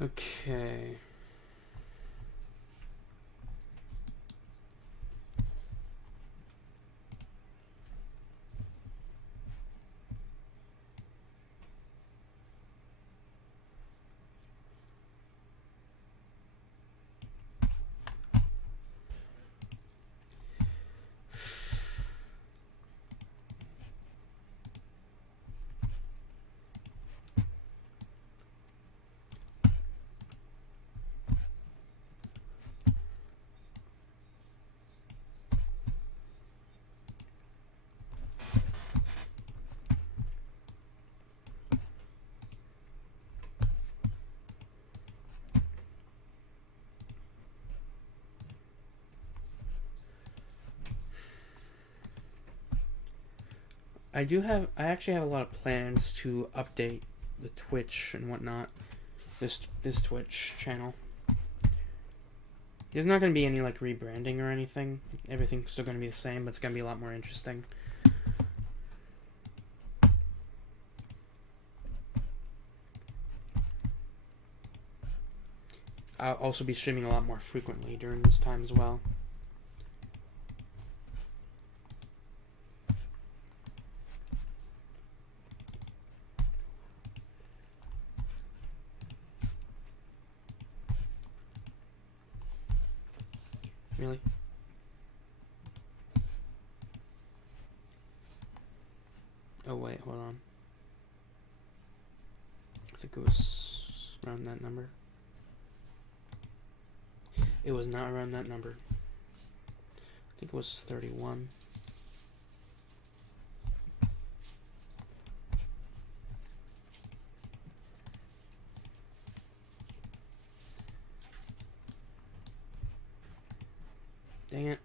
Okay. I actually have a lot of plans to update the Twitch and whatnot. This Twitch channel. There's not going to be any like rebranding or anything. Everything's still going to be the same, but it's going to be a lot more interesting. I'll also be streaming a lot more frequently during this time as well. Really? Oh wait, hold on. I think it was around that number. It was not around that number. I think it was 31. Dang it.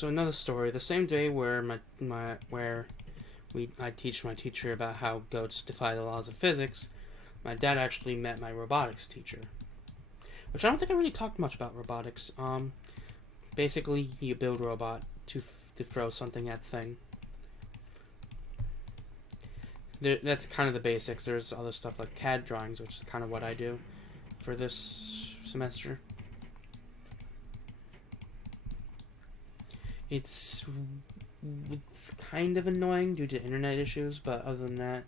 So another story. The same day where I teach my teacher about how goats defy the laws of physics, my dad actually met my robotics teacher. Which I don't think I really talked much about robotics. Basically, you build a robot to throw something at the thing. That's kind of the basics. There's other stuff like CAD drawings, which is kind of what I do for this semester. It's kind of annoying due to internet issues, but other than that,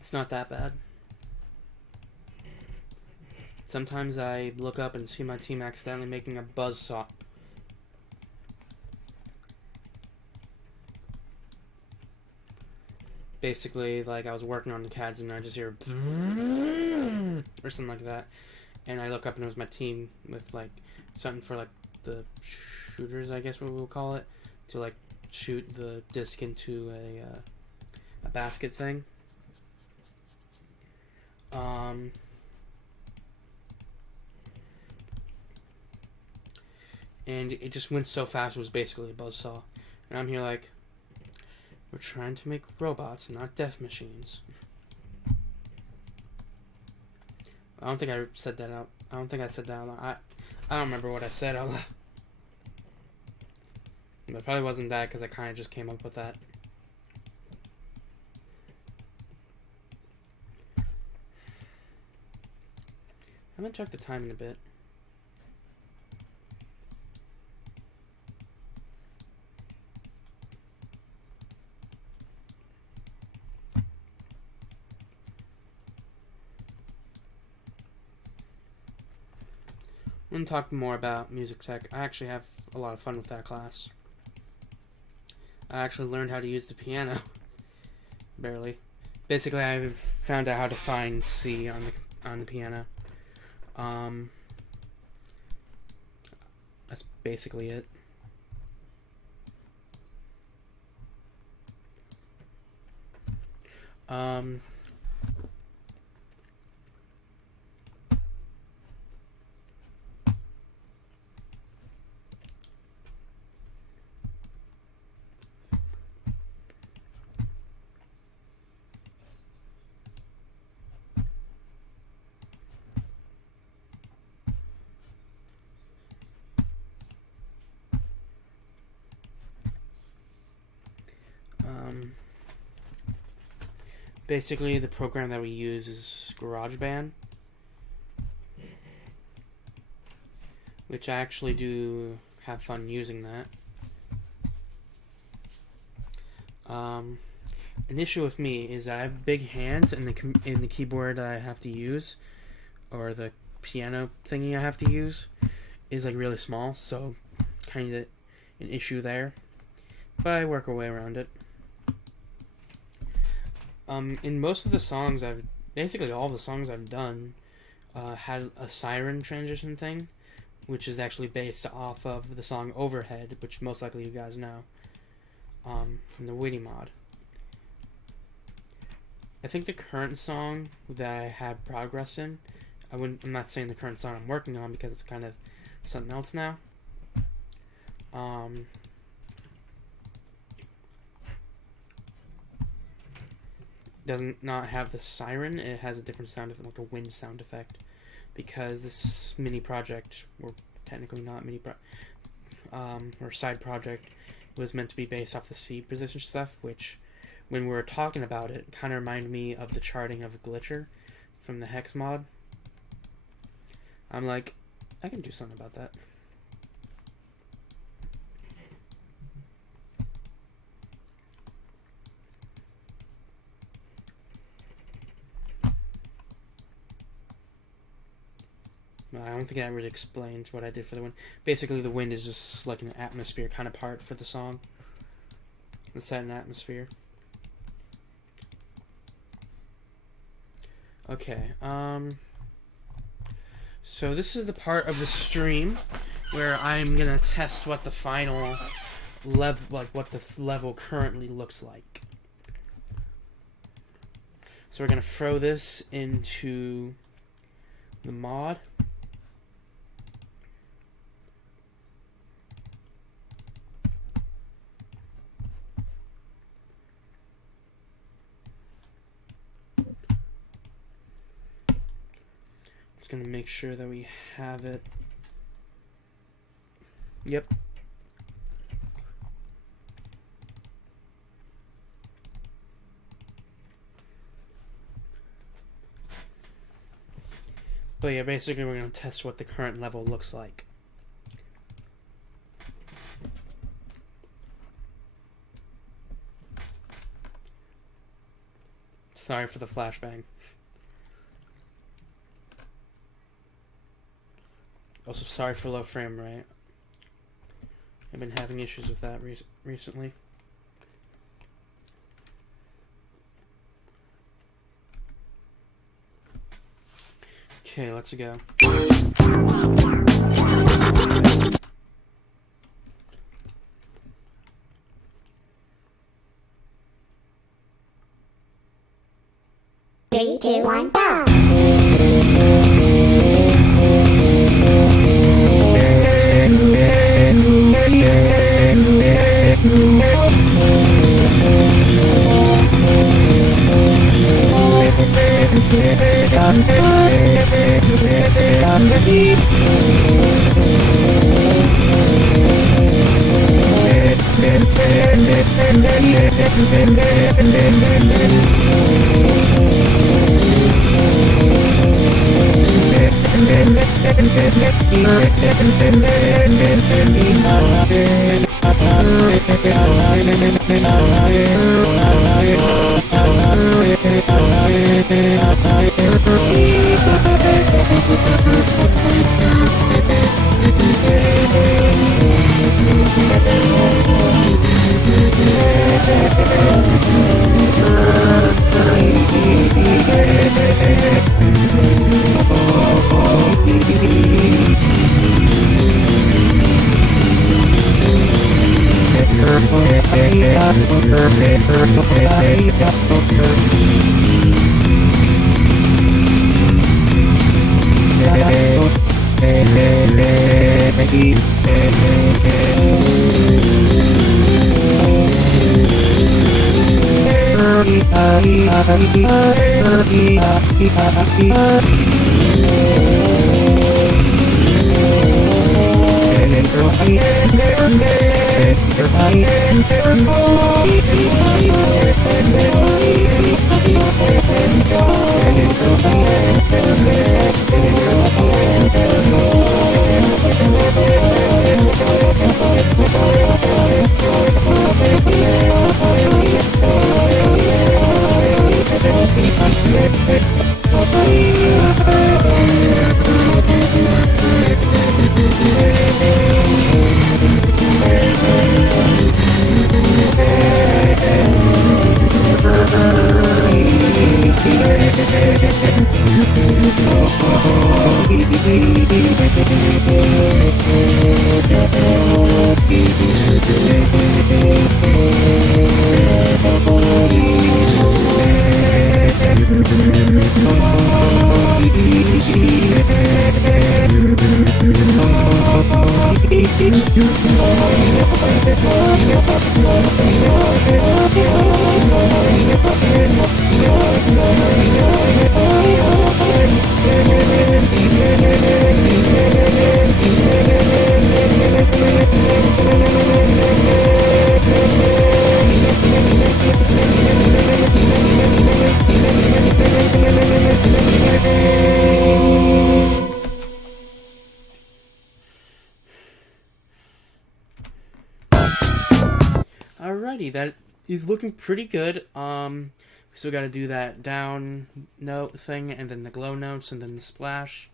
it's not that bad. Sometimes I look up and see my team accidentally making a buzzsaw. Basically, like, I was working on the CADs and I just hear or something like that. And I look up and it was my team with, like, something for, like, the shooters, I guess what we'll call it, to, like, shoot the disc into a basket thing. And it just went so fast, it was basically a buzzsaw. And I'm here like, we're trying to make robots, not death machines. I don't think I said that out. I don't think I said that out loud. I don't remember what I said out loud. It probably wasn't that, because I kind of just came up with that. I haven't checked the time in a bit. I'm going to talk more about music tech. I actually have a lot of fun with that class. I actually learned how to use the piano. Barely. Basically, I found out how to find C on the piano. That's basically it. Basically, the program that we use is GarageBand, which I actually do have fun using that. An issue with me is that I have big hands, and the keyboard that I have to use, or the piano thingy I have to use, is like really small, so kind of an issue there. But I work our way around it. In most of the songs basically all the songs I've done, had a siren transition thing, which is actually based off of the song Overhead, which most likely you guys know, from the Witty mod. I think the current song that I have progress in, I'm not saying the current song I'm working on because it's kind of something else now. Does not have the siren. It has a different sound effect, like a wind sound effect, because this mini project, or technically not mini or side project, was meant to be based off the C position stuff, which, when we were talking about it, kind of reminded me of the charting of Glitcher from the Hex mod. I'm like, I can do something about that. I don't think that really explains what I did for the wind. Basically, the wind is just like an atmosphere kind of part for the song. Let's set an atmosphere. Okay, so this is the part of the stream where I'm gonna test what the final level, what the level currently looks like. So we're gonna throw this into the mod. gonna make sure that we have it. Yep. But yeah, basically we're going to test what the current level looks like. Sorry for the flashbang. Also sorry for low frame rate. I've been having issues with that recently. Okay, let's go. Three, two, one, go! Alrighty, that is looking pretty good. We still got to do that down note thing, and then the glow notes, and then the splash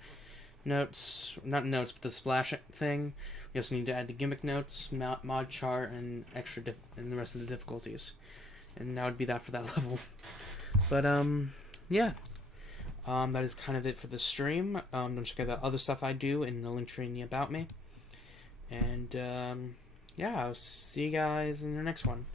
notes. Not notes, but the splash thing. We also need to add the gimmick notes, mod chart, and and the rest of the difficulties. And that would be that for that level. But yeah. That is kind of it for the stream. Don't check out the other stuff I do in the link tree in the About Me. And yeah, I'll see you guys in the next one.